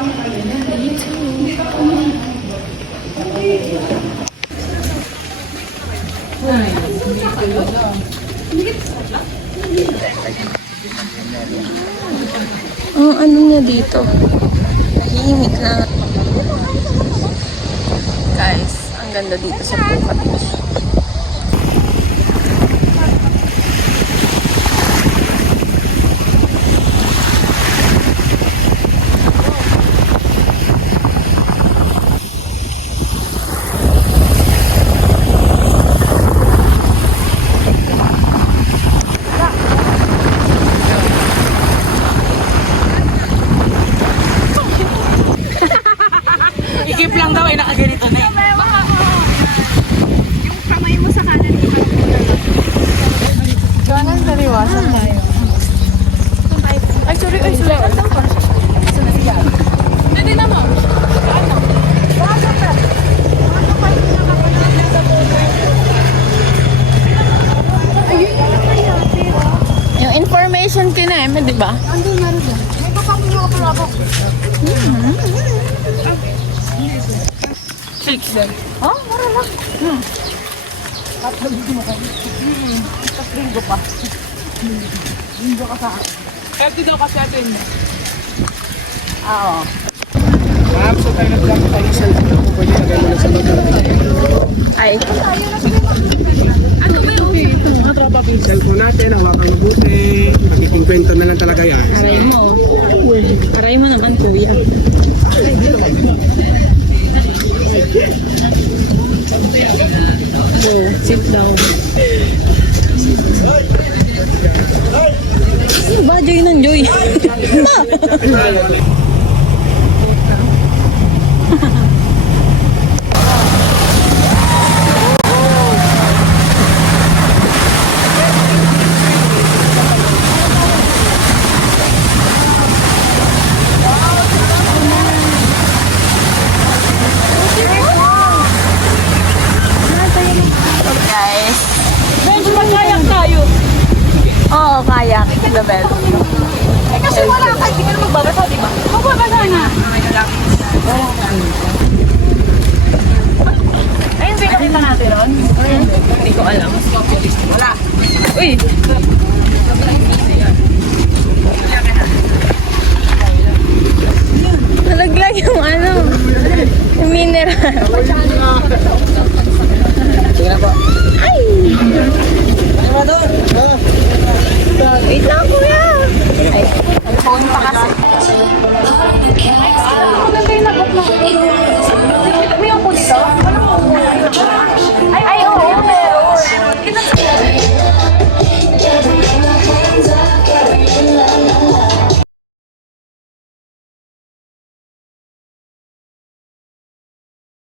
Ang ano niya dito, tahimik na. Guys, ang ganda dito sa Puka Beach. Ikip lang daw ay nakaganito na eh. Yung kamay mo sa kanan dito. Kanan naliwasan tayo. Ay, sorry. Hindi naman. Yung information kina di ba? Andun na rin. May papakulo ako. Six din. Oh, mara lang. At nagiging mo kayo. Tapos linggo pa. Linggo ka sa akin. Pwede daw kasi atin. Oo. Ma'am, so tayo nag-vlog tayo sa dito po pwede lagay mo na sa mga Ay. Ano ba yung Mga tropa pins. cellphone natin, hawakan mabuti. Magiging kwento na lang talaga yan. Aray mo naman, kuya. Oh, sit down. Ano ba, Joy ng Joy? Guys. Medyo magkayak tayo. Oo, kayak. The best. Eh, kasi wala ka. Hindi ka na magbabasa, di ba? Magbabasa na. Ayun, pinakita natin ron. Hindi ko alam. Wala. Uy! Nalaglag yung ano, yung mineral. Ay! Wait lang, kuya! Ay, phone pa kasi.